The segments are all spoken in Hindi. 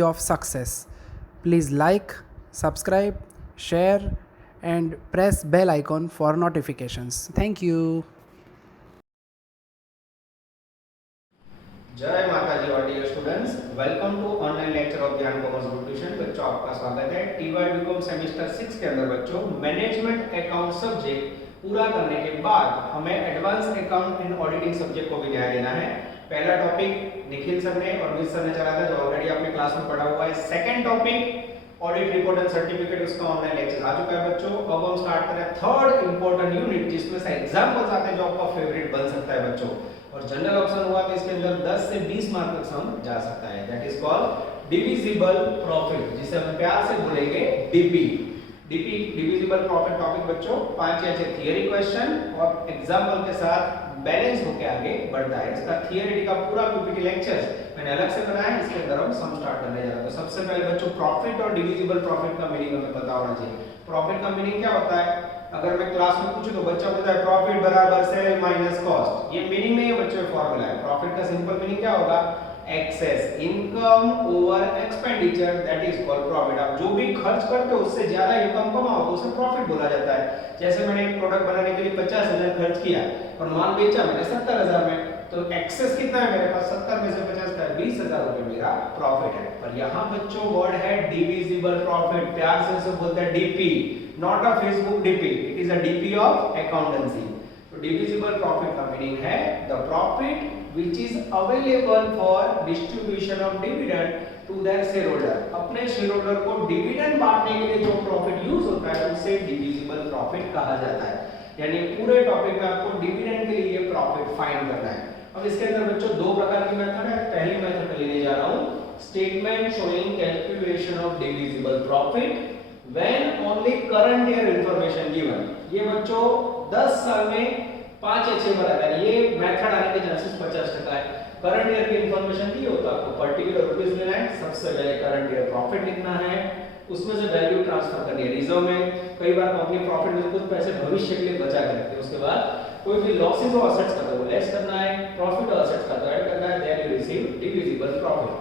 of success. Please like, subscribe, share, and press bell icon for notifications. Thank you. जय माता जी और dear students, welcome to online lecture of Gyan commerce group tuition. बच्चों आपका स्वागत है। टीवाई बीकॉम सेमेस्टर 6 के अंदर बच्चों मैनेजमेंट अकाउंट सब्जेक्ट पूरा करने के बाद हमें advance account and auditing subject को भी ध्यान देना है। पहला टॉपिक निखिल सर ने और विज सर ने चला था, जो ऑलरेडी आपने क्लास में पढ़ा हुआ है। Second topic audit report and certificate, उसका ऑनलाइन लेक्चर आ चुका है बच्चों। अब हम स्टार्ट करें थर्ड इंपॉर्टेंट यूनिट, जिसमें से एग्जांपल्स आते हैं जो आपका फेवरेट बन सकता है बच्चों। और जनरल ऑप्शन हुआ तो इसके अंदर 10 से 20 मार्क तक सम जा सकता है। That is called divisible profit, जिसे हम प्यार से बोलेंगे DP. DP divisible profit topic बच्चों 5 या 6 थियरी क्वेश्चन और एग्जांपल के साथ बैलेंस होकर आगे बढ़ता है। इसका थियरी का पूरा पीपीटी लेक्चर्स मैंने अलग से बनाया है, इसके अंदर हम सम स्टार्ट करने जा रहे हैं। तो सबसे पहले बच्चों प्रॉफिट और डिविजिबल प्रॉफिट का मीनिंग हमें पता होना चाहिए। प्रॉफिट का मीनिंग क्या होता है? अगर मैं क्लास में पूछूं तो बच्चा बोलता है प्रॉफिट बराबर सेल माइनस कॉस्ट। ये मीनिंग नहीं है बच्चों, फॉर्मूला है। प्रॉफिट का सिंपल मीनिंग क्या होगा? Excess income over expenditure, that is called profit. आप जो भी खर्च करते हो उससे ज्यादा इनकम कमाओ तो उसे प्रॉफिट बोला जाता है। जैसे मैंने एक प्रोडक्ट बनाने के लिए 50,000 खर्च किया और माल बेचा मैंने 70,000 में, तो एक्सेस कितना है मेरे पास? 70 में से 50 का 20,000 रुपए मेरा प्रॉफिट है। पर यहाँ बच्चों वर्ड है डिविजिबल प्रॉफिट, प्यार से इसे बोलते हैं DP, not a Facebook DP, it is a DP of accountancy. तो डिविजिबल प्रॉफिट का मीनिंग है the profit which is available for distribution of dividend to their shareholder। अपने शेयरहोल्डर को डिविडेंड बांटने के लिए जो प्रॉफिट यूज होता है उसे डिविजिबल प्रॉफिट कहा जाता है। यानी पूरे टॉपिक में आपको डिविडेंड के लिए प्रॉफिट फाइंड करना है। अब इसके अंदर बच्चों दो प्रकार की मेथड है। पहली मेथड में लेने जा रहा हूं statement showing calculation of divisible profit when only current year information given. ये बच्चों 10 साल में 5 या 6 बार आता है। ये मेथड आने के चांसेस 50% है। करंट ईयर की इंफॉर्मेशन दी हो तो आपको पर्टिकुलर रुपीस लेना है। सबसे पहले करंट ईयर प्रॉफिट लिखना है, उसमें से वैल्यू ट्रांसफर करनी है रिजर्व में। कई बार कंपनी प्रॉफिट में कुछ पैसे भविष्य के लिए बचा के रखती है। उसके बाद कोई भी लॉसेस और असेट्स का तो वो लेस करना है, प्रॉफिट और असेट्स का तो ऐड करना है, then you receive divisible profit.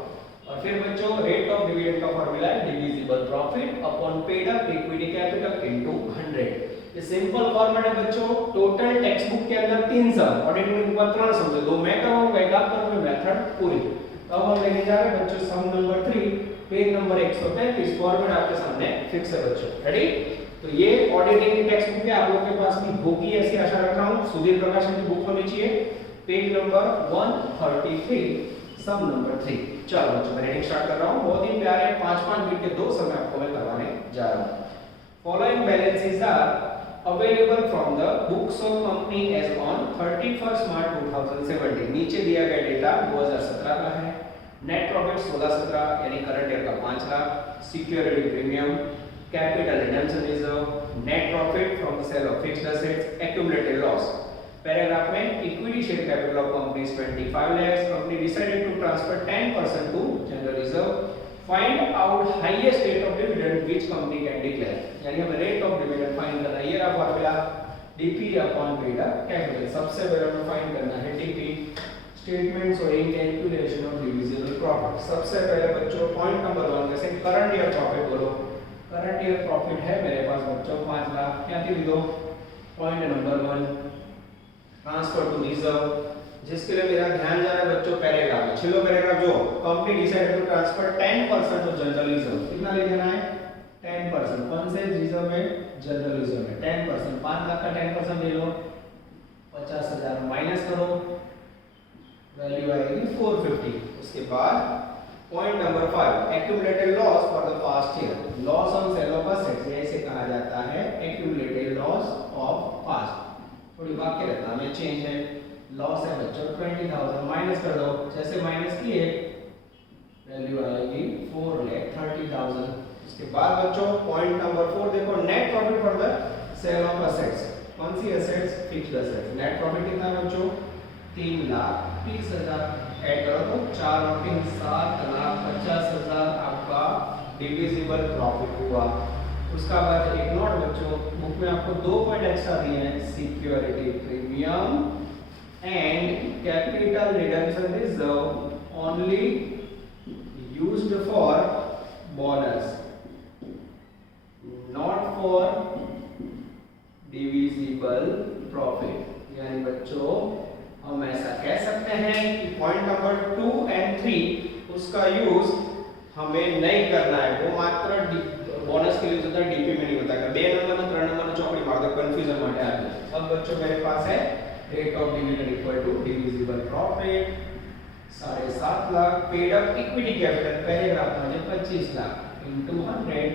और फिर बच्चों रेट ऑफ डिविडेंड का फार्मूला है divisible profit upon paid up equity capital into 100। ये सिंपल फॉर्मेट है बच्चों। टोटल टेक्स्ट बुक के अंदर 3 सम, ऑडिटिंग के ऊपर 3 सम, दो मैं करूंगा एक आप करोगे, मेथड पूरी। तो अब हम लेने जा रहे हैं बच्चों सम नंबर 3, पेज नंबर 133। फॉर्मेट आपके सामने फिक्स है बच्चों, रेडी? तो ये ऑडिटिंग की टेक्स्ट बुक है, आप लोगों के पास भी होगी ऐसी आशा रख रहा हूं। सुधीर प्रकाशन की बुक होनी चाहिए, पेज नंबर 133 सम नंबर 3। चलो बच्चों मैं रीडिंग स्टार्ट कर रहा हूं। बहुत ही प्यारे 5-5 मिनट के दो समय आपको मैं करवाने जा रहा हूं। Following balances are available from the books of company as on 31st March 2017। नीचे दिया गया डेटा 2017 का है। नेट प्रॉफिट 16-17 यानी करंट ईयर का 5 lakh, security premium, capital redemption reserve, net profit from the sale of fixed assets, accumulated loss. Paragraph में equity share capital of company 25 lakhs, company decided to transfer 10% to general reserve. Find out highest rate of dividend which company can declare, यानी हमें रेट ऑफ डिविडेंड फाइंड करना है। ये रहा formula DP upon paid up capital. सबसे पहले हमें फाइंड करना है DP, statement showing calculation of divisible profit. सबसे पहले बच्चों पॉइंट नंबर 1 में से करंट ईयर प्रॉफिट बोलो। करंट ईयर प्रॉफिट है मेरे पास बच्चों 5 लाख। क्या थी दो? Point number 1 transfer to reserve, जिसके लिए मेरा ध्यान जा रहा है बच्चों पैराग्राफ में। छिलो पैराग्राफ जो company decided to transfer 10% of general reserve. कितना ले लेना है? 10%। कौन से रिजर्व में? जनरल रिजर्व में 10%। 5 लाख का 10% ले लो, 50,000 माइनस करो, वैल्यू आएगी 450। उसके बाद point number 5 accumulated loss for the past year. Loss on sale of assets, ऐसे कहा जाता है एक्यूमुलेटेड लॉस ऑफ पास्ट। थोड़ी वाक्य रखना में चेंज है। लॉस है बच्चों 20,000, माइनस कर दो। जैसे माइनस किए वैल्यू आएगी 4,30,000। इसके बाद बच्चों पॉइंट नंबर 4 देखो, net profit for the sale of assets. कौन सी assets? Fixed assets. Net profit कितना है बच्चों? 3,30,000। ऐड करो तो 4 और 3 7,50,000 आपका डिविजिबल प्रॉफिट हुआ। उसका बाद एक नोट बच्चों, बुक में आपको 2 पॉइंट एक्स्ट्रा दिए हैं, security premium and capital redemption reserve only used for bonus, not for divisible profit। यानी बच्चों हम ऐसा कह सकते हैं कि पॉइंट नंबर 2 एंड 3 उसका यूज हमें नहीं करना है, वो मात्र बोनस के लिए होता है, डीपी में नहीं होता है। 2 नंबर में 3 नंबर में चौकड़ी मार दो, कंफ्यूजन माटे आ गया। अब बच्चों मेरे पास है rate of dividend equal to divisible profit 7.5 lakh, paid up equity capital paragraph में 25 लाख इनटू 100,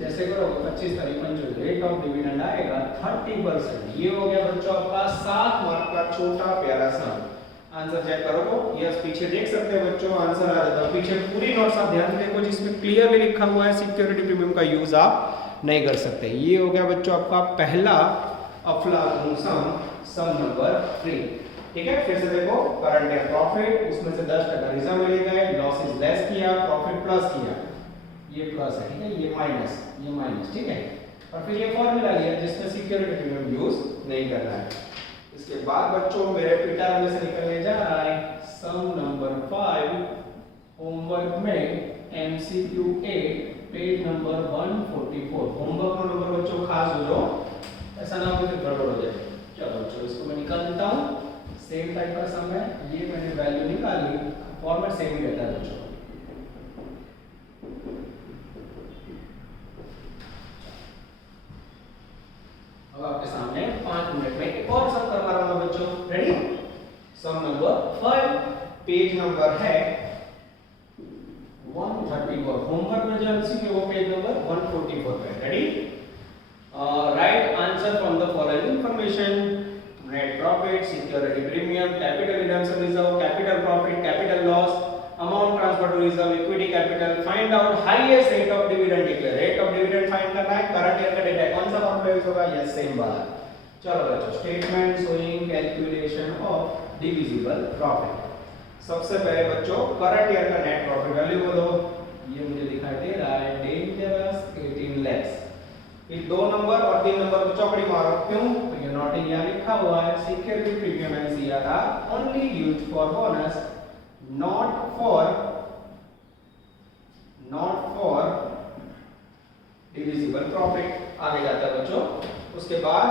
जैसे करोगे 25 तारीख 25 रेट ऑफ डिविडेंड आएगा 30%। ये हो गया बच्चों आपका 7 मार्क का छोटा प्यारा सा आंसर। चेक करो, यस पीछे देख सकते हैं बच्चों आंसर आ जाता है। पीछे पूरी नोट्स आप ध्यान देखो जिसमें क्लियरली लिखा हुआ है सिक्योरिटी प्रीमियम का यूज आप नहीं कर सकते। ये हो गया बच्चों आपका पहला अफलातून सम नंबर 3। ठीक है, फिर से देखो करंट ईयर प्रॉफिट, उसमें से 10% रिजर्व ले गए, लॉसेस लेस किया, प्रॉफिट प्लस किया, ये प्लस है, ठीक है, ये माइनस, ठीक है, और फिर ये फॉर्मूला लिया जिसमें सिक्योरिटी प्रीमियम यूज नहीं करना है। इसके बाद बच्चों मेरे पीटर में से निकलने जा रहा है सम नंबर 5 होमवर्क में एमसीक्यू 8 पेज नंबर 144। होमवर्क का नंबर बच्चों खास हो जाओ, ऐसा ना हो कि गड़बड़ हो जाए। चलो बच्चों इसको मैं निकाल देता हूँ, सेम टाइप का सम है, ये मैंने वैल्यू निकाली, फॉर्मेट सेम ही रहता है बच्चों। अब आपके सामने 5 मिनट में एक और सम करवा रहा हूं बच्चों, रेडी? सम नंबर 5, पेज नंबर है 134। होमवर्क में जो एमसीक्यू वो पेज नंबर 144 पे, ready? Right answer from the following information: net profit, security premium, capital redemption reserve, capital profit, capital loss, amount transfer to reserve, equity capital. Find out highest rate of dividend declare. Rate of dividend find करना है, करंट ईयर का डेटा है, कौन सा फॉर्मूला यूज होगा? यस सेम वाला। चलो बच्चों statement showing calculation of divisible profit. सबसे पहले बच्चों करंट ईयर का नेट प्रॉफिट वैल्यू बोलो, ये मुझे दिखाई दे रहा है डेंजरस 18 लाख। फिर 2 नंबर और 3 नंबर को चौकड़ी मारो, क्यों? तो ये नोटिंग यहां लिखा हुआ है security premium and CRR only used for bonus, not for divisible profit। आगे जाता है बच्चों, उसके बाद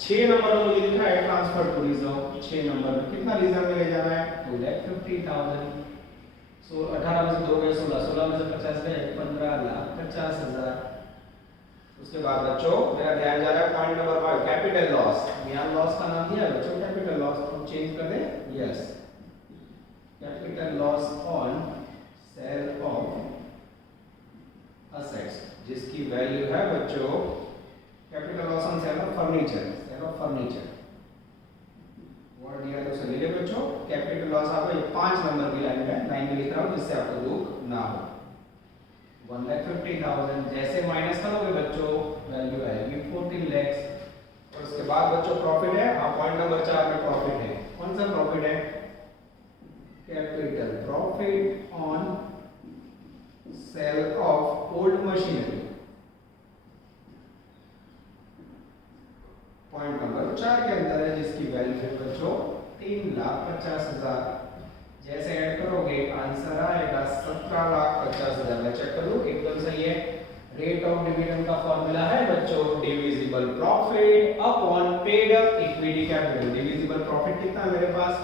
6 नंबर में मुझे दिख रहा है ट्रांसफर टू रिजर्व। 6 नंबर में कितना रिजर्व में ले जाना है? 2,50,000। सो 18 में से 2 गए 16, 16 में से 50 गए 15,50,000। उसके बाद बच्चों मेरा ध्यान जा रहा है पॉइंट नंबर 5 कैपिटल लॉस। यहाँ लॉस का नाम दिया है बच्चों कैपिटल लॉस, तो चेंज कर दें, yes capital loss on sale of assets, जिसकी वैल्यू है बच्चों capital loss on sale of furniture, word दिया तो उसे ले ले बच्चों। कैपिटल लॉस आपको 5 नंबर की लाइन में लिख रहा हूं जिससे आपको दुख ना हो। 1,50,000 जैसे माइनस करोगे बच्चों वैल्यू आएगी 14 लाख। और उसके बाद बच्चों प्रॉफिट है, पॉइंट नंबर 4 में प्रॉफिट है, कौन सा प्रॉफिट है? Capital profit on sale of old machinery, point number 4 के अंदर है, जिसकी वैल्यू है बच्चों 3,50,000। जैसे ऐड करोगे आंसर आएगा 17,50,000। चेक करो एकदम सही है। रेट ऑफ डिविडेंड का फॉर्मूला है बच्चों divisible profit upon paid up equity capital. Divisible profit कितना है मेरे पास?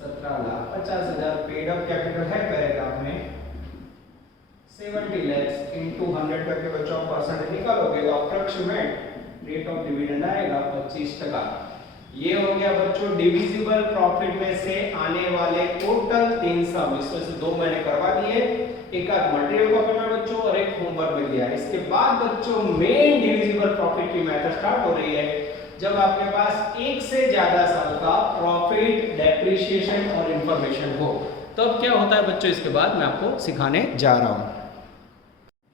17,50,000। पेड अप कैपिटल है पैराग्राफ में 70 लाख इनटू 100 करके बच्चों परसेंट निकालोगे तो अप्रॉक्सीमेट रेट ऑफ डिविडेंड आएगा 25%। ये हो गया बच्चों डिविजिबल प्रॉफिट में से आने वाले टोटल 3 सम, इसमें से 2 मैंने करवा दिए, एक आध मटेरियल कॉपी में बच्चों और एक होमवर्क में दिया। इसके बाद बच्चों मेन डिविजिबल प्रॉफिट की मेथड स्टार्ट हो रही है जब आपके पास एक से ज्यादा साल का प्रॉफिट, डेप्रिसिएशन और इंफॉर्मेशन हो। तब क्या होता है बच्चों, इसके बाद मैं आपको सिखाने जा रहा हूं।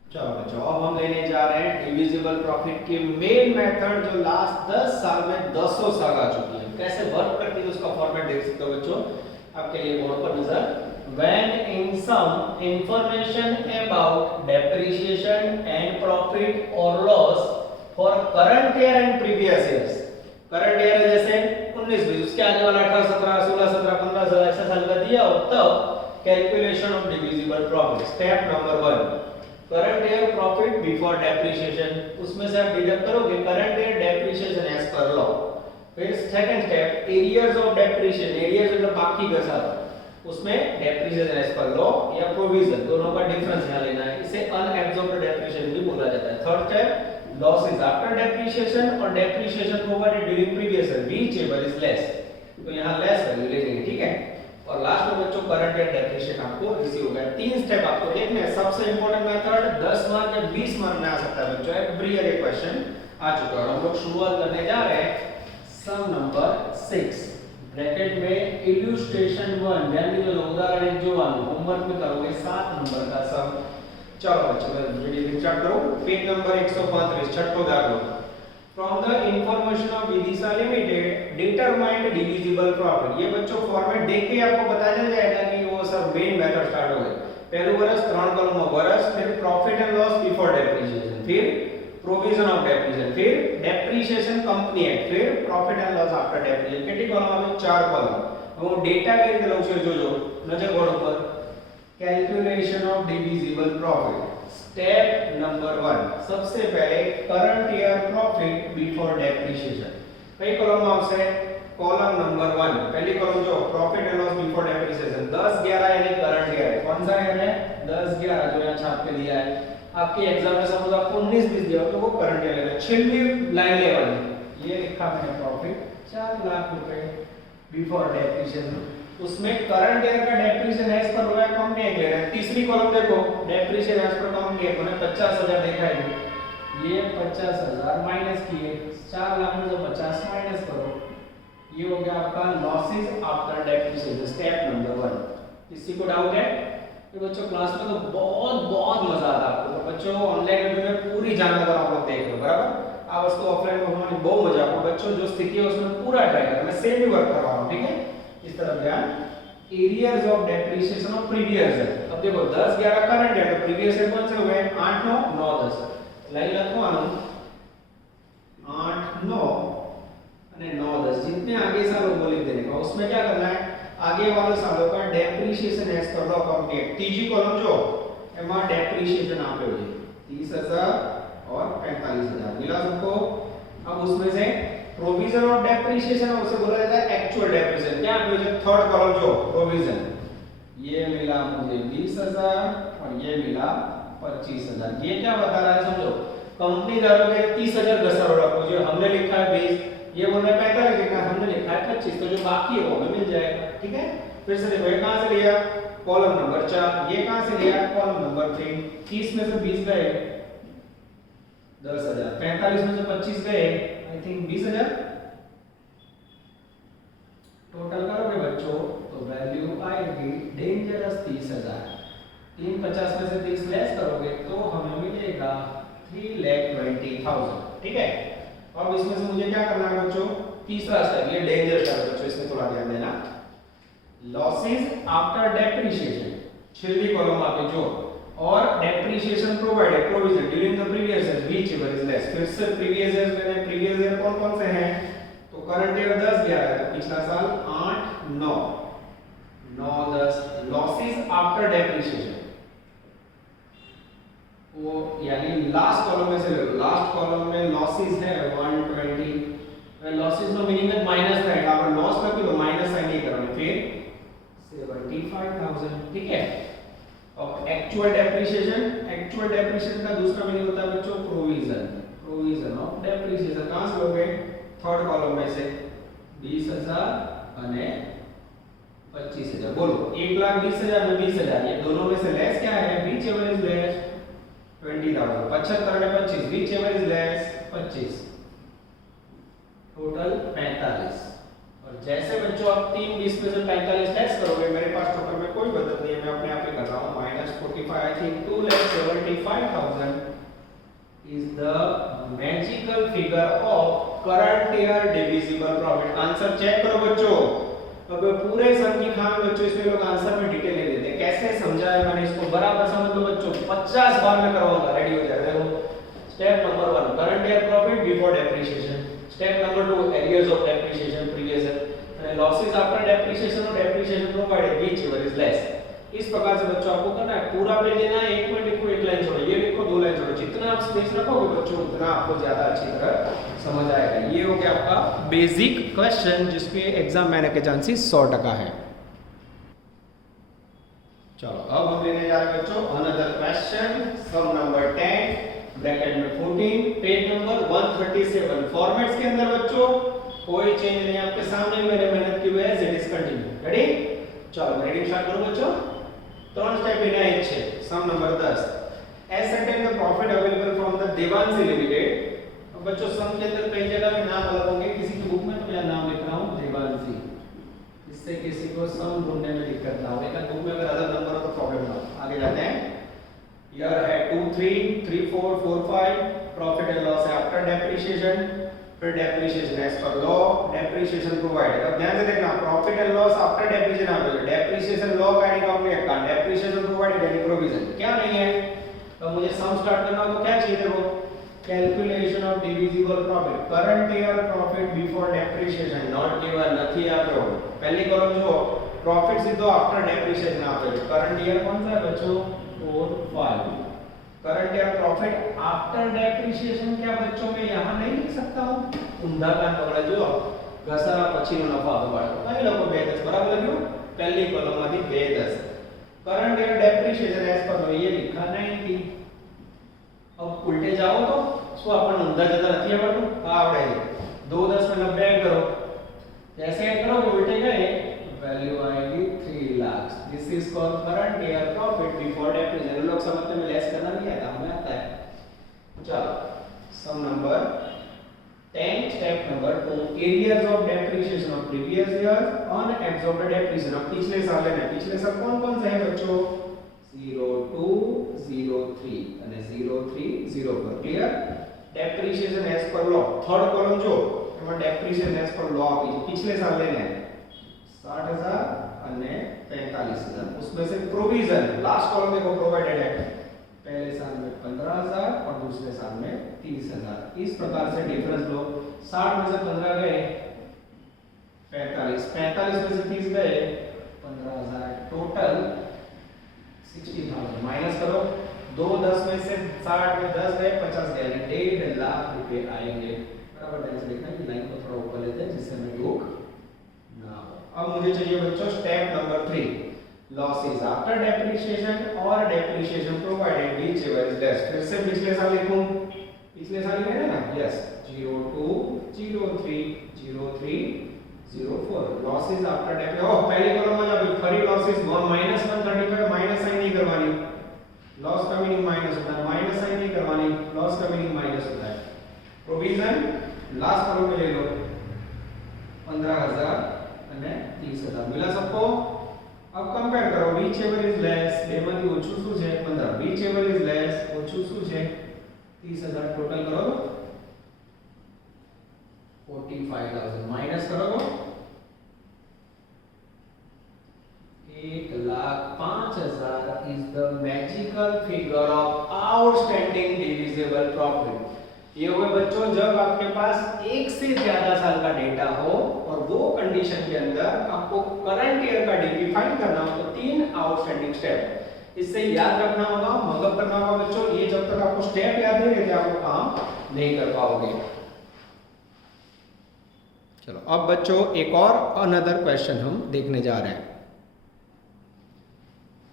चलो बच्चों अब हम लेने जा रहे हैं डिविजिबल प्रॉफिट की मेन मेथड जो लास्ट 10 साल में 10 साल आ चुकी है। कैसे वर्क करती है उसका फॉर्मेट देख सकते हो बच्चों आपके लिए बोर्ड पर नजर। When in sum information about depreciation and profit or loss for current year and previous years, current year है जैसे 19-20, उसके आगे वाला 18, 17, 16, 17, 15 ऐसा साल का दिया हो, तब calculation of divisible profit. Step number 1, current year profit before depreciation, उसमें से आप डिडक्ट करोगे current year depreciation as per law. फिर second step, arrears of depreciation, arrears मतलब बाकी का सारा, उसमें डेप्रिसिएशन एज पर लॉ या प्रोविजन, दोनों का डिफरेंस यहां लेना है, इसे अनएब्सॉर्ब्ड डेप्रिसिएशन भी बोला जाता है। Third step, losses after depreciation और depreciation provided during previous year, whichever is less, तो यहां लेस वैल्यू लेंगे, ठीक है। और लास्ट में बच्चों करंट ईयर डेप्रिसिएशन आपको रिसीव होगा। तीन स्टेप आपको देखने हैं। सबसे इंपॉर्टेंट मेथड 10 मार्क या 20 मार्क में आ सकता है बच्चों, एवरी ईयर ये क्वेश्चन आ चुका है। और हम लोग शुरुआत करने जा रहे हैं सम नंबर 6, ब्रैकेट में इल्यूस्ट्रेशन 1, ध्यान दीजिए उदाहरण एक जो वाला होमवर्क में करोगे 7 नंबर का सम। चलो बच्चों वीडियो स्टार्ट करो। पेज नंबर 135, छठो दाग लो। From the information of Vidisha limited determined divisible profit, ये बच्चों फॉर्मेट देख के आपको पता चल जाएगा कि वो सब मेन मेथड स्टार्ट हो गए। पहले वर्ष 3 कॉलम में वर्ष, फिर profit and loss before depreciation, फिर प्रोविजन ऑफ डेप्रिसिएशन, फिर डेप्रिसिएशन कंपनी एक्ट, फिर profit and loss after depreciation. केटी कॉलम में 4 कॉलम હું ડેટા કઈ રીતે લઉં છું જોજો નજર બોર્ડ ઉપર। Calculation of divisible profit, step number 1, सबसे पहले current year profit before depreciation. कई कॉलम में આવશે? कॉलम नंबर 1, पहली कॉलम जो profit and loss before depreciation, 10 11 यानी करंट ईयर है। कौन सा ईयर है? 10 11 जो यहां छाप के दिया है। आपके एग्जाम में सपोज आपको 19 20 दिया तो वो करंट ईयर है। छिलवी लाइन लेवल ये लिखा मैंने प्रॉफिट 4 लाख रुपए बिफोर डेप्रिसिएशन, उसमें करंट ईयर का डेप्रिसिएशन एज पर रोया कंपनी एक ले रहे हैं। तीसरी कॉलम देखो डेप्रिसिएशन एज पर कंपनी एक, मैंने 50,000 देखा है, ये 50,000 माइनस किए 4 लाख में जो 50 माइनस करो, ये हो गया आपका losses after depreciation. Step number 1, किसी को डाउट है? तो बच्चों क्लास में तो बहुत मजा आता है आपको, तो बच्चों ऑनलाइन वीडियो में पूरी जानकारी आप लोग देख लो, बराबर। आ वस्तु ऑफलाइन में होने बहुत मजा आपको, बच्चों जो स्थिति है उसमें पूरा ट्राई करना, मैं सेम ही वर्क करवा रहा हूं, ठीक है। इस तरफ ध्यान, arrears of depreciation of previous year. अब देखो 10 11 करंट है, तो प्रीवियस ईयर कौन से हुए? 8 9 9 10, लाइन લખવાનું 8 9 અને 9 10, जितने आगे सालों को लिख देने का, उसमें क्या करना है? आगे वाले सालों का depreciation as per law company. तीसरी कॉलम जो एमा डेप्रिसिएशन आप्યો છે 30,000 और 45,000 मिला सबको। अब उसमें से प्रोविजन ऑफ डेप्रिसिएशन उसे बोला जाता है एक्चुअल डेप्रिसिएशन। क्या आप्યો છે? थर्ड कॉलम जो प्रोविजन, ये मिला मुझे 20,000 और ये मिला 25,000। ये क्या बता रहा है समझो, कंपनी दारों के 30,000 घसारो रखो, जो हमने लिखा है 20, ये बोल रहा है 45 लिखा है, हमने लिखा है 25, तो जो बाकी है वो हमें मिल जाएगा, ठीक है। फिर से देखो ये कहां से लिया? कॉलम नंबर 4, ये कहां से लिया? Column number 3। 30 में से 20 गए 10,000, 45 में से 25 गए आई थिंक 20,000, टोटल करोगे बच्चों तो वैल्यू आएगी डेंजरस 30,000। 350 में से 30 लेस करोगे तो हमें मिलेगा 3,20,000, ठीक है। अब इसमें से मुझे क्या करना है बच्चों? तीसरा स्टेप, ये डेंजर स्टेप है बच्चों, इसमें थोड़ा ध्यान देना। लॉसेस आफ्टर डेप्रिसिएशन, छिलवी कॉलम आपके जो, और depreciation provided provision during the previous year whichever is less. फिर से प्रीवियस ईयर में प्रीवियस ईयर कौन कौन से हैं? तो करंट ईयर 10 11 है, तो पिछला साल 8 9 9 10। लॉसेस आफ्टर डेप्रिसिएशन वो यानी लास्ट कॉलम में से ले लो, लास्ट कॉलम में लॉसेस है 120, लॉसेस में मीनिंग है माइनस साइन, आप लॉस कर दो माइनस साइन नहीं करना, फिर 75,000, ठीक है। अब एक्चुअल डेप्रिसिएशन का दूसरा मीनिंग होता है बच्चों प्रोविजन ऑफ डेप्रिसिएशन। कहां से लोगे? थर्ड कॉलम में से 20,000 અને 25,000। बोलो 1,20,000 में 20,000, ये दोनों में से लेस क्या है? Which ever is less 20,000। 75 અને 25 which ever is less 25, total 45। और जैसे बच्चों आप 3 20 में से 45 लेस करोगे, मेरे पास टोटल में कोई बदल नहीं है, मैं अपने आप ही कर रहा हूं, -45 I think 2,75,000 is the magical figure of current year divisible profit। Answer check करो बच्चों। अब पूरे सम की खाम बच्चों इसमें लोग आंसर में डिटेल ले लेते हैं, कैसे समझाया मैंने इसको, बराबर समझ लो बच्चों। 50 बार में करवाऊंगा, रेडी हो जाए। देखो step number 1 current year profit before depreciation, step number 2 arrears of depreciation previous year, and losses after depreciation or depreciation provided whichever is less। इस प्रकार से बच्चों आपको करना है, पूरा पेज लेना है, एक पॉइंट लिखो, एक लाइन छोड़ो, ये लिखो, दो लाइन छोड़ो, जितना आप स्पेस रखोगे बच्चों उतना आपको ज्यादा अच्छी तरह समझ आएगा। ये हो गया आपका बेसिक क्वेश्चन जिसके एग्जाम में आने के चांसेस 100% है। चलो अब हम लेने जा रहे हैं बच्चों अनदर क्वेश्चन, सम नंबर 10 ब्रैकेट में 14 पेज नंबर 137। फॉर्मेट्स के अंदर बच्चों कोई चेंज नहीं आपके सामने, मेरे मेहनत की वजह से डिसकंटिन्यू। रेडी? चलो रीडिंग स्टार्ट करो बच्चों। ત્રણ સ્ટેપ એના એક છે। Sum number 10 ascertain the profit available from the Devanshi limited. अब बच्चों सम के अंदर कई जगह में नाम अलग होंगे, किसी की बुक में तो मैं नाम लिख रहा हूं देवांशी, इससे किसी को सम ढूंढने में दिक्कत ना हो, लेकिन बुक में अगर अलग नंबर हो तो प्रॉब्लम ना हो। आगे जाते हैं। ईयर है 2 3 3 4 4 5। प्रॉफिट एंड लॉस है आफ्टर डेप्रिसिएशन, फिर depreciation as per law, depreciation provided. अब ध्यान से देखना, profit and loss after depreciation आ गया, डेप्रिसिएशन लॉ का यानी कंपनी का, डेप्रिसिएशन प्रोवाइडेड यानी प्रोविजन क्या नहीं है। तो मुझे सम स्टार्ट करना हो तो क्या चाहिए देखो, calculation of divisible profit, current year profit before depreciation not given, નથી આપ્યો। पहली कॉलम जो प्रॉफिट सीधो आफ्टर डेप्रिसिएशन આપેલો, करंट ईयर कौन सा है बच्चों 4 5। Current year profit after depreciation क्या बच्चों में यहां नहीं लिख सकता हूं, ઊંધા કાન પકડજો, ઘસારા પછીનો નફા બગાડો કઈ લોકો 210 બરાબર લખ્યું, पहली कॉलम માંથી 210। करंट ईयर डेप्रिसिएशन एज पर ये लिखा नहीं थी। अब उल्टे जाओ तो શું આપણને ઊંધા જતા નથી આવડતું, આ આવડે છે। 2 10 में 90 ऐड करो, जैसे ऐड करोगे उल्टे गए, वैल्यू आएगी 3 lakh. This is called current year profit before depreciation. लोग समझते में लेस करना नहीं आता, हमें आता है। चलो sum number 10 step number 2 arrears of depreciation of previous year unabsorbed depreciation. अब पिछले साल लेना है, पिछले साल कौन-कौन से हैं बच्चों 02 03 અને 03 04। Clear? Depreciation as per law, third column जो એમાં डेप्रिसिएशन एज पर लॉ આપી છે, पिछले साल लेने हैं 60000 અને 45000। उसमें से प्रोविजन लास्ट कॉलम देखो प्रोवाइडेड है, पहले साल में 15000 और दूसरे साल में 30000। इस प्रकार से डिफरेंस लो, 60 में से 15 गए 45, 45 में से 30 गए 15000, टोटल 60000 माइनस करो। 2 10 में से 60 में 10 गए 50 गए, यानी 1.5 लाख रुपए आएंगे। बराबर ध्यान से देखना कि लाइन को थोड़ा ऊपर लेते हैं जिससे हमें योग ना हो। अब मुझे चाहिए बच्चों step number 3 losses after depreciation और depreciation provided whichever is less. फिर से पिछले साल लिखूं, पिछले साल ही है ना, यस 02 03 03 04। लॉसेस आफ्टर डेप्रिसिएशन, ओह पहली कॉलम में जब फरी लॉसेस -135 माइनस साइन नहीं करवानी, लॉस का मीनिंग माइनस होता है, माइनस साइन नहीं करवानी, लॉस का मीनिंग माइनस होता है। प्रोविजन लास्ट कॉलम में ले लो 15000 અને 30000 मिला सबको। अब कंपेयर करो, व्हिच एवर इज लेस, બેમાંથી ઓછું શું છે 15, व्हिच एवर इज लेस ઓછું શું છે 30000, टोटल करो 45000 माइनस करो 1,05,000 is the magical figure of outstanding divisible profit। ये हुए बच्चों जब आपके पास एक से ज्यादा साल का डेटा हो और वो कंडीशन के अंदर आपको करंट ईयर का डीपी फाइंड करना हो तो 3 आउटस्टैंडिंग स्टेप इससे याद रखना होगा, मगज करना होगा बच्चों। ये जब तक आपको स्टेप याद नहीं रहते आपको काम नहीं कर पाओगे। चलो अब बच्चों एक और अनदर क्वेश्चन हम देखने जा रहे हैं।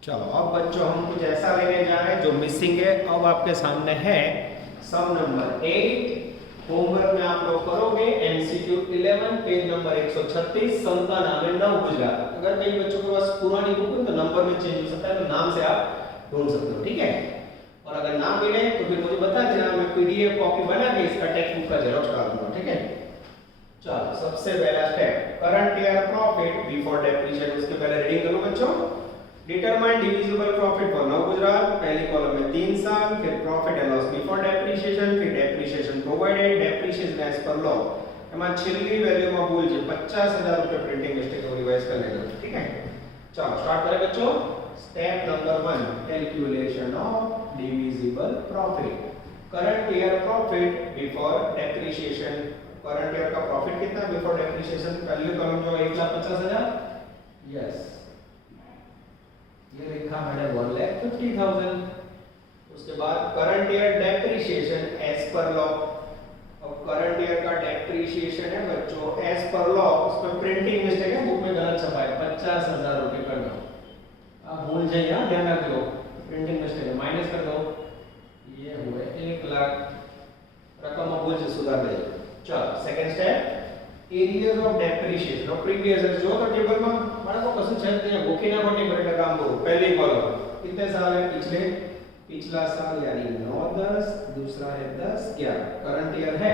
चलो अब बच्चों हम कुछ ऐसा लेने जा रहे हैं जो मिसिंग है। अब आपके सामने है सम नंबर 8। होमवर्क में आप लोग करोगे एमसीक्यू 11 पेज नंबर 136। सम का नाम है 9 गुजरात। अगर कई बच्चों के पास पुरानी बुक है तो नंबर में चेंज हो सकता है, तो नाम से आप ढूंढ सकते हो, ठीक है। और अगर ना मिले तो फिर मुझे बता देना, मैं पीडीएफ कॉपी बना के इसका टेक्स्ट बुक का जेरॉक्स डाल दूंगा, ठीक है। चलो सबसे पहला step current year profit before depreciation. उसके पहले रीडिंग करो बच्चों। Determine divisible profit for 9 Gujarat. पहली कॉलम में 3 साल, फिर profit and loss before depreciation, फिर depreciation provided, depreciation as per law. એમાં છેલ્લી વેલ્યુમાં ભૂલ છે 50000 રૂપિયા પ્રિન્ટિંગ મિસ્ટેક को रिवाइज कर लेना, ठीक है। चलो स्टार्ट करें बच्चों। Step number 1 calculation of divisible profit. Current year profit before depreciation. Current year का प्रॉफिट कितना बिफोर डेप्रिसिएशन? पहली कॉलम जो 1,50,000, यस ये लिखा मैंने 1,50,000। उसके बाद current year depreciation as per law. अब करंट ईयर का डेप्रिसिएशन है बच्चों एज पर लॉ, उसमें प्रिंटिंग मिस्टेक है, बुक में गलत छपा है, 50,000 रुपए कर दो। आप भूल जाइए, ध्यान रख लो, प्रिंटिंग मिस्टेक है, माइनस कर दो, ये हुए 1 लाख। रकम भूल से सुधार दे। चलो second step, areas of depreciation of previous year. जो तो टेबल में माने को कसं છે ત્યાં ગોખીને પણ ટેબલ કામ करो। पहली कॉलम कितने साल है पिछले, पिछला साल यानी 9 10, दूसरा है 10 11, करंट ईयर है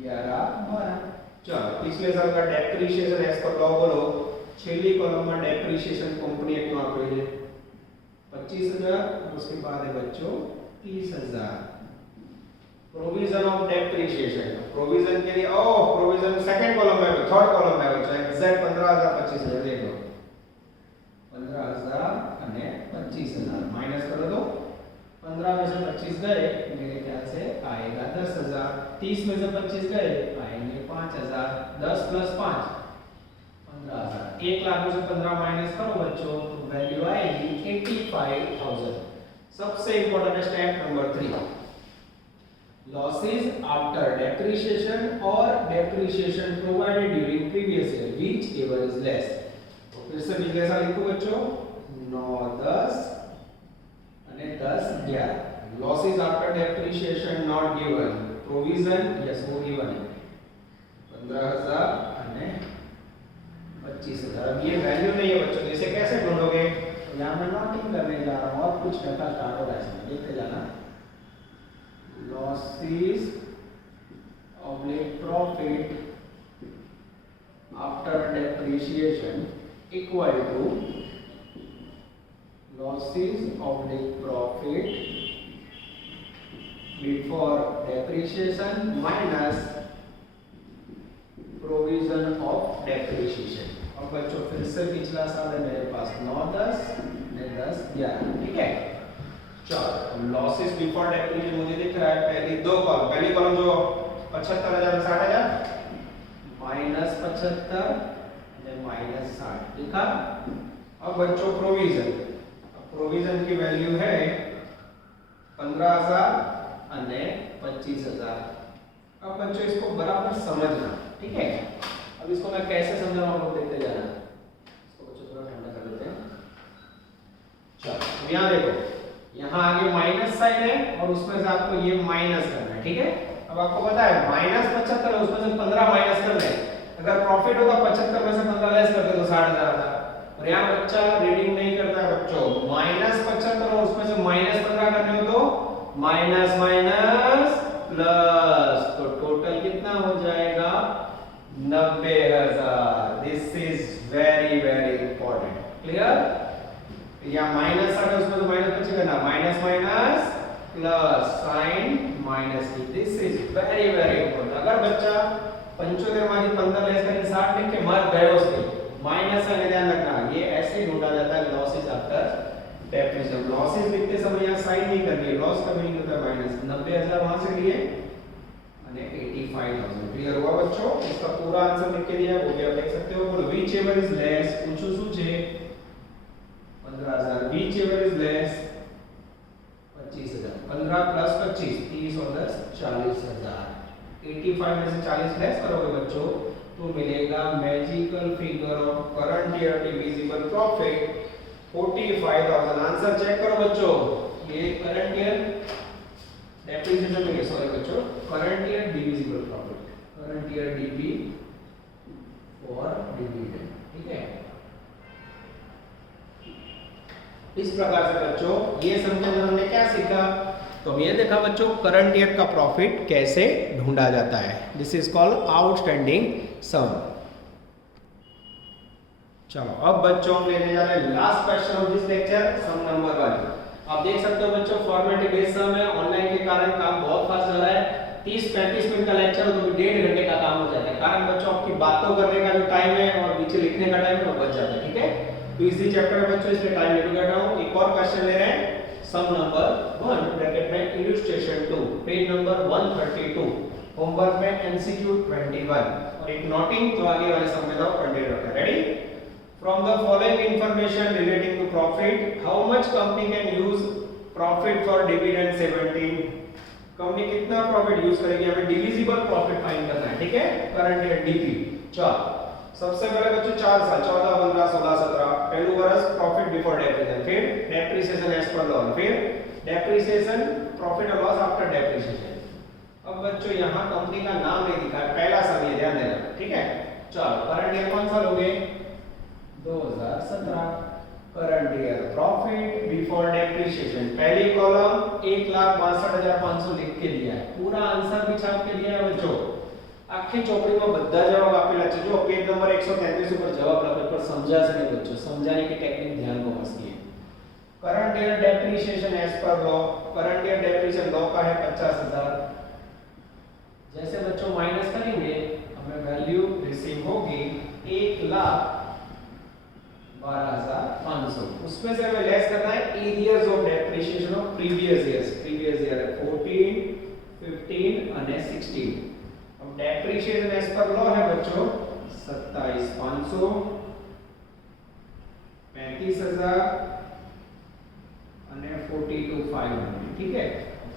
11 12। चलो पिछले साल का डेप्रिसिएशन एज पर लॉ बोलो। छेली कॉलम में डेप्रिसिएशन कंपनी एक नो आपे है 25,000, उसके बाद है बच्चों 30,000। प्रोविजन ऑफ डेप्रिसिएशन, प्रोविजन के लिए प्रोविजन सेकंड कॉलम में, थर्ड कॉलम में बच्चा एग्जैक्ट 15,000 25,000 देख लो। 15,000 અને 25,000 माइनस कर दो। 15 में से 25 गए, मेरे ख्याल से आएगा 10,000। 30 में से 25 गए, आएंगे 5,000। 10 प्लस 5 15,000। 1 लाख में से 15 माइनस करो बच्चों, तो वैल्यू आएगी 85,000। सबसे important step number 3, losses after depreciation or depreciation provided during previous year, whichever is less। तो फिर से पिछले साल लिखो बच्चों 9 10 અને 10 11। losses after depreciation not given, provision yes वो given है 15,000 અને 25,000। अब ये वैल्यू नहीं है बच्चों, तो इसे कैसे ढूंढोगे? तो यहाँ मैं नोटिंग करने जा रहा हूँ और कुछ टका स्टार्ट होगा इसमें, देखते जाना। losses oblique profit after depreciation equal to losses oblique profit before depreciation minus provision of depreciation। अब बच्चों फिर से पिछला साल है मेरे पास 9 10 ने 10 11, ठीक है। चलो लॉसेस बिफोर डेप्रिसिएशन मुझे दिख रहा है पहली दो कॉलम, पहली कॉलम जो 75,000 में 60,000 माइनस 75 ने माइनस 60 लिखा। अब बच्चों प्रोविजन, अब प्रोविजन की वैल्यू है 15,000 અને 25,000। अब बच्चों इसको बराबर समझना, ठीक है। अब इसको मैं कैसे समझाऊं आप लोग देखते जाना। इसको बच्चों थोड़ा ठंडा कर लेते हैं। चलो यहाँ देखो, यहाँ आगे माइनस साइन है और उसमें से आपको ये माइनस करना है, ठीक है। अब आपको पता है माइनस 75 है, उसमें से 15 माइनस कर ले। अगर प्रॉफिट होता 75 में से 15 लेस कर दे तो 60,000 आता। और यहाँ बच्चा रीडिंग नहीं करता है बच्चों, माइनस 75 और उसमें से माइनस 15 करने हो तो माइनस माइनस प्लस, तो टोटल कितना हो जाएगा 90,000। This is very very important, clear. यहाँ माइनस आ गया, उसमें तो माइनस बचेगा ना, minus minus plus sign minus की। This is very very important. अगर बच्चा 75 मारी 15 लेस करके 60 लिख के मर गए उसके माइनस का ध्यान रखना, ये ऐसे ढूंढा जाता है लॉसेस आफ्टर डेप्रिसिएशन। लॉसेस लिखते समय यहाँ साइन नहीं करनी है, लॉस का मीनिंग होता है माइनस। 90,000 वहां से लिए અને 85,000। क्लियर हुआ बच्चों? इसका पूरा आंसर लिख के दिया है, वो भी आप देख सकते हो। बोलो व्हिच एवर इज लेस, पूछो શું છે 15,000। Which ever is less 25,000। 15 plus 25 30 और 10 40,000। 85 में से 40 लेस करोगे बच्चों तो मिलेगा magical figure of current year divisible profit 45,000। Answer check करो बच्चों, ये करंट ईयर डेप्रिसिएशन में, सॉरी बच्चों, current year divisible profit, current year DP और डिविडेंड, ठीक है। इस प्रकार से बच्चों ये समझे हमने क्या सीखा, तो हम ये देखा बच्चों करंट ईयर का प्रॉफिट कैसे ढूंढा जाता है। This is called outstanding sum. चलो अब बच्चों हम लेने जा रहे हैं last question of this lecture, sum number 1। आप देख सकते हो बच्चों फॉर्मेटिव बेस्ड सम है, ऑनलाइन के कारण काम बहुत फास्ट चल रहा है। 30-35 मिनट का लेक्चर हो तो 1.5 घंटे का काम हो जाता है, कारण बच्चों आपकी बातों करने का जो टाइम है और नीचे लिखने का टाइम है वो बच जाता है, ठीक है। तो इसी चैप्टर में बच्चों इसलिए टाइम लेके बैठा हूं। एक और क्वेश्चन ले रहे हैं, सम नंबर 1 ब्रैकेट में इलस्ट्रेशन 2 पेज नंबर 132, होमवर्क में एमसीक्यू 21 और एक नोटिंग, तो आगे वाले सम में दाओ कंटिन्यू रखें। Ready? From the following information relating to profit, how much company can use profit for dividend 17? Company कितना प्रॉफिट यूज करेगी, हमें डिविजिबल प्रॉफिट फाइंड करना है, ठीक है, करंट ईयर डीपी। चलो सबसे पहले बच्चों 4 साल 14 15 16 17 पहलू वर्ष प्रॉफिट बिफोर डेप्रिसिएशन, फिर डेप्रिसिएशन एज पर लॉ, फिर डेप्रिसिएशन प्रॉफिट और लॉस आफ्टर डेप्रिसिएशन। अब बच्चों यहाँ कंपनी का नाम नहीं दिखा है, पहला साल ये ध्यान देना, ठीक है। चलो करंट ईयर कौन सा लोगे, 2017 current year profit before depreciation, पहली कॉलम 1,62,500 लिख के दिया है, पूरा आंसर भी छाप के दिया है बच्चों। આખી ચોપડીમાં બધા જવાબ આપેલા છે, જો પેજ નંબર 133 ઉપર જવાબ લખો પર સમજાશે નહીં બચ્ચો, સમજાने की टेक्निक ध्यान को मस्त है। Current year depreciation as per law, current year depreciation law का है 50,000, जैसे बच्चों माइनस करेंगे हमें वैल्यू रिसीव होगी 1,12,500, उसमें से हमें लेस करना है arrears of depreciation of previous years, previous year 14 15 અને 16। अब डेप्रिसिएशन एज पर लॉ है बच्चों 27,500 35,000 અને 42,500, ठीक है।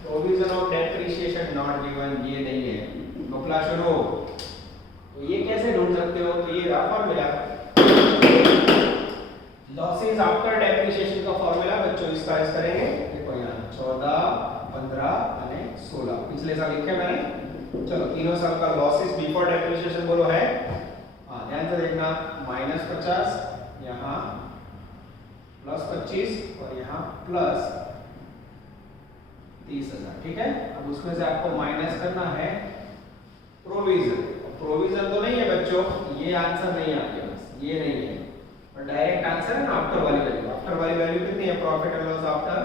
Provision of depreciation not given, ये नहीं है, बकला शुरू। तो ये कैसे ढूंढ सकते हो, तो ये रहा फॉर्मूला लॉसेस आफ्टर डेप्रिसिएशन का फॉर्मूला बच्चों, इसका यूज करेंगे। देखो यहाँ 14 15 અને 16 पिछले साल लिखे मैंने। चलो तीनों साल का लॉसेस बिफोर डेप्रिसिएशन बोलो है, हाँ ध्यान से देखना, -50 यहाँ +25 और यहाँ +30,000, ठीक है। अब उसमें से आपको माइनस करना है प्रोविजन, प्रोविजन तो नहीं है बच्चों, ये आंसर नहीं है आपके पास, ये नहीं है, और डायरेक्ट आंसर है ना आफ्टर वाली वैल्यू। आफ्टर वाली वैल्यू कितनी है, प्रॉफिट एंड लॉस आफ्टर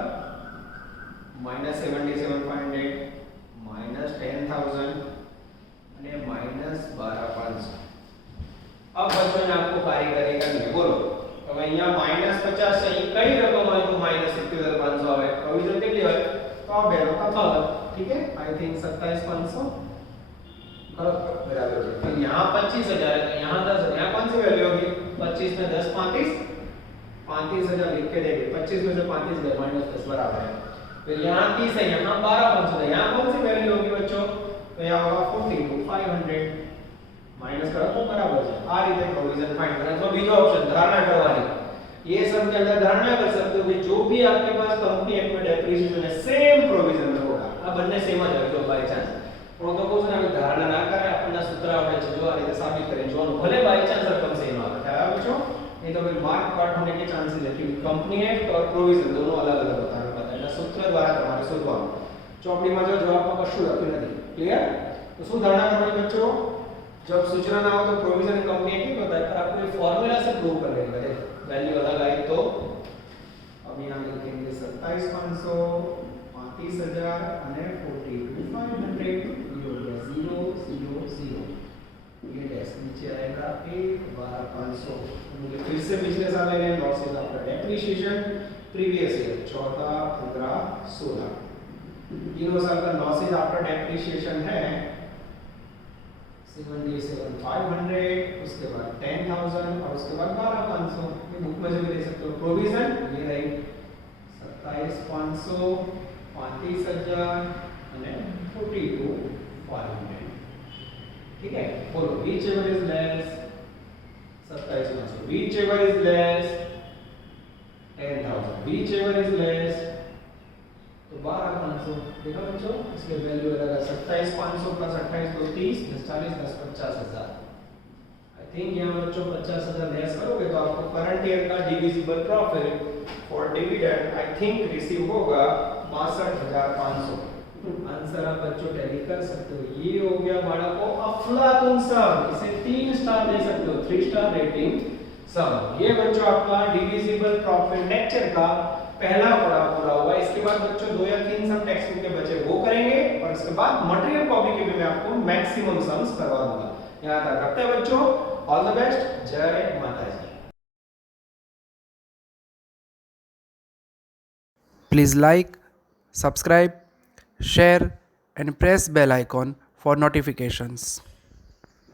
-77,500 -10,000 અને -12,500। अब बच्चों ने आपको कारीगरी करनी है, बोलो तो અહીંયા -50 છે, એ કઈ રકમ હોય તો -71,500 આવે, પ્રોવિઝન કેટલી હોય તો આ બેનો તફાવત, ठीक है। आई थिंक 27,500 करो बराबर है। फिर यहाँ 25,000 है तो यहाँ 10,000, यहाँ कौन सी वैल्यू होगी, 25 में 10 35,000 लिख के देंगे, 25 में से 35 गए -10 बराबर है। फिर यहाँ 30 है, यहाँ 12,500 है, यहाँ कौन सी वैल्यू होगी बच्चों, तो यहाँ होगा 42,500 माइनस करो तो बराबर है। आ रीते प्रोविजन फाइंड करना, तो बीजो ऑप्शन धारणा करवानी, ये सब के अंदर धारणा कर सकते हो कि जो भी आपके पास कंपनी एक्ट में डेप्रिसिएशन है सेम प्रोविजन में होगा, आ બંને સેમ જ હોય, જો બાય ચાન્સ પ્રોટોકોલ ને આપણે ધારણા ના કરે, આપણને સૂત્ર આવડે છે, જો આ રીતે સાબિત કરીને જોવાનું, ભલે બાય ચાન્સ રકમ સેમ આવે, ખ્યાલ આવે છો, नहीं तो फिर मार्क कट होने के चांसेस है, क्योंकि कंपनी एक्ट और प्रोविजन दोनों अलग-अलग होता है, पता है ना, सूत्र द्वारा તમારે શોધવાનું। ચોપડીમાં જો જવાબમાં કશું લખ્યું નથી, क्लियर। तो શું ધારણા કરવાની બચ્ચો, जब सूचना ना हो तो प्रोविजन कंपनी एक्ट होता है, पर आपको ये फार्मूला से प्रूव कर लेंगे, देखो वैल्यू अलग आई तो अब यहाँ लिखेंगे 27,500 35,000 અને 42,500, ये हो गया 0 0 0, ये डैश नीचे आएगा 1,12,500। मुझे फिर से पिछले साल लेने losses after depreciation previous year 14 15 16, तीनों साल का लॉसेस आफ्टर डेप्रिसिएशन है 77,500, उसके बाद 10,000 और उसके बाद 12,500, ये बुक में से भी दे सकते हो। प्रोविजन ये रही 27,500 35,000 અને 42,500, ठीक है। बोलो which ever is less 27,500, which ever is less 10,000, which ever is less तो 12,500, देखा बच्चों, इसलिए वैल्यू रहेगा 27,500 + 28 2 30 + 40 + 50,000। आई थिंक यहाँ बच्चों 50,000 लेस करोगे तो आपको करंट ईयर का divisible profit for dividend I think receive होगा 62,500। आंसर आप बच्चों टैली कर सकते हो। ये हो गया बाळको अफलातून सम, इसे 3 स्टार दे सकते हो, 3 स्टार रेटिंग सम। ये बच्चों आपका डिविजिबल प्रॉफिट लेक्चर का पहला पड़ाव पूरा हुआ। इसके बाद बच्चों 2 या 3 सम टेक्स्ट बुक के बचे वो करेंगे, और इसके बाद मटेरियल कॉपी के भी मैं आपको मैक्सिमम सम्स करवा दूंगा। यहाँ तक रखते हैं बच्चों, ऑल द बेस्ट, जय माता जी। Please like, subscribe, share and press bell icon for notifications.